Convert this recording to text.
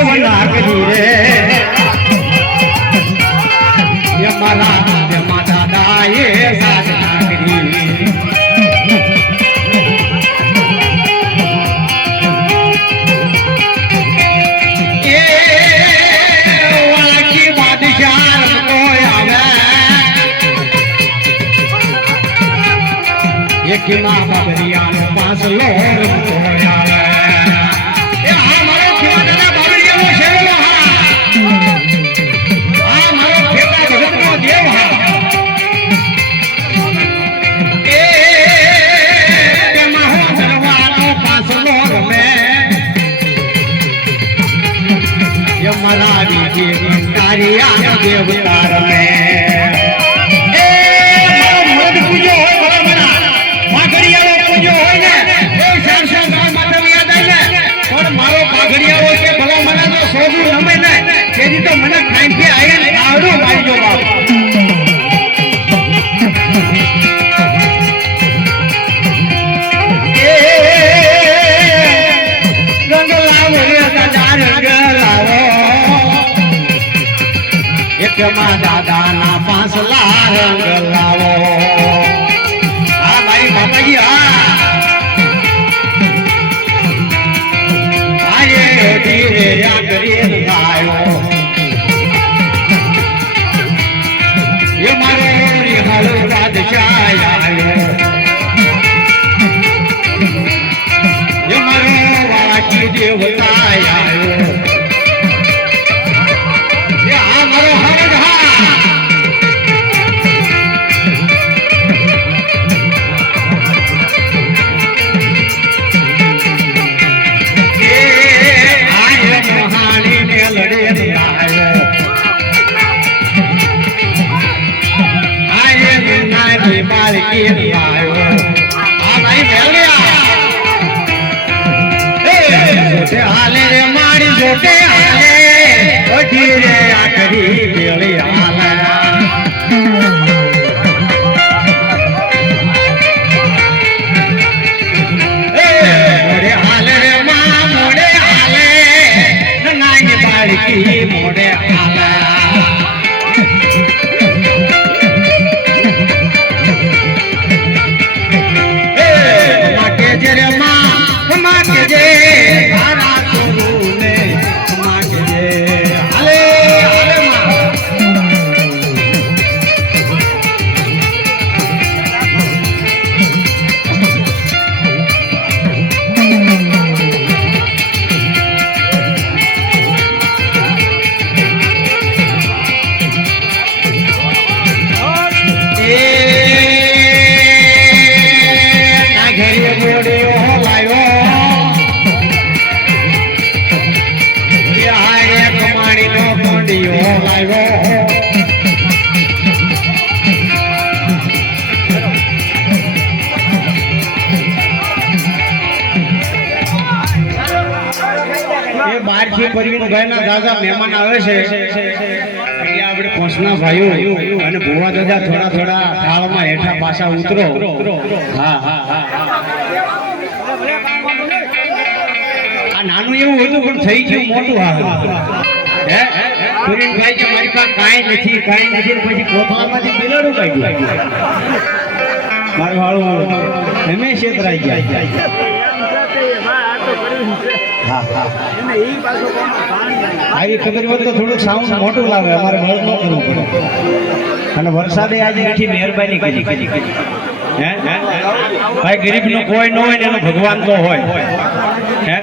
સેવના કરી રે મારા દાદા એ સાધના કરી एक माँ बाबरिया नो पास लो देवतार तो मन खाई के आए आवड़ो मारी जो बाप रंग लावो दादा रंग लावो एक मां दादा ना पांचला रंग लावो हां भाई बाबाजी हां आये धीरे या करिए लायो ये मारो निहालो बादशाह आयो ये मारो वाला की देवता आयो ये हमारो हरधा ये आयो मोहानी में लड़े आयो मालकी आयो आ भाई भेल गया जोटे हाले रे मारी जोटे हाले ओ धीरे आखरी भेली हाले मोड़े हाले रे मां मोड़े हाले नानी बालकी मोड़े हाले मेहमान आवे छे એટલે આપણે પોસના ભાઈઓ અને ભુવા દાદા થોડા થોડા થાળમાં હેઠા પાછા ઉતરો હા હા હા આ નાનું એવું હતું પણ થઈ ગયું મોટું હા હે સુરેશભાઈ કે મારી પાસે કાઈ નથી પછી કોથળામાંથી બિલાડું કાઢ્યું મારું વાળું હંમેશા છેતરાઈ ગયા હા હા આવી ખબર હોય તો થોડું સાઉન્ડ મોટું લાગે અમારે બળ ન કરવું પડે અને વરસાદે આજે મીઠી મહેરબાની કરી હે ભાઈ ગરીબ નો કોઈ ન હોય ને એનો ભગવાન તો હોય હે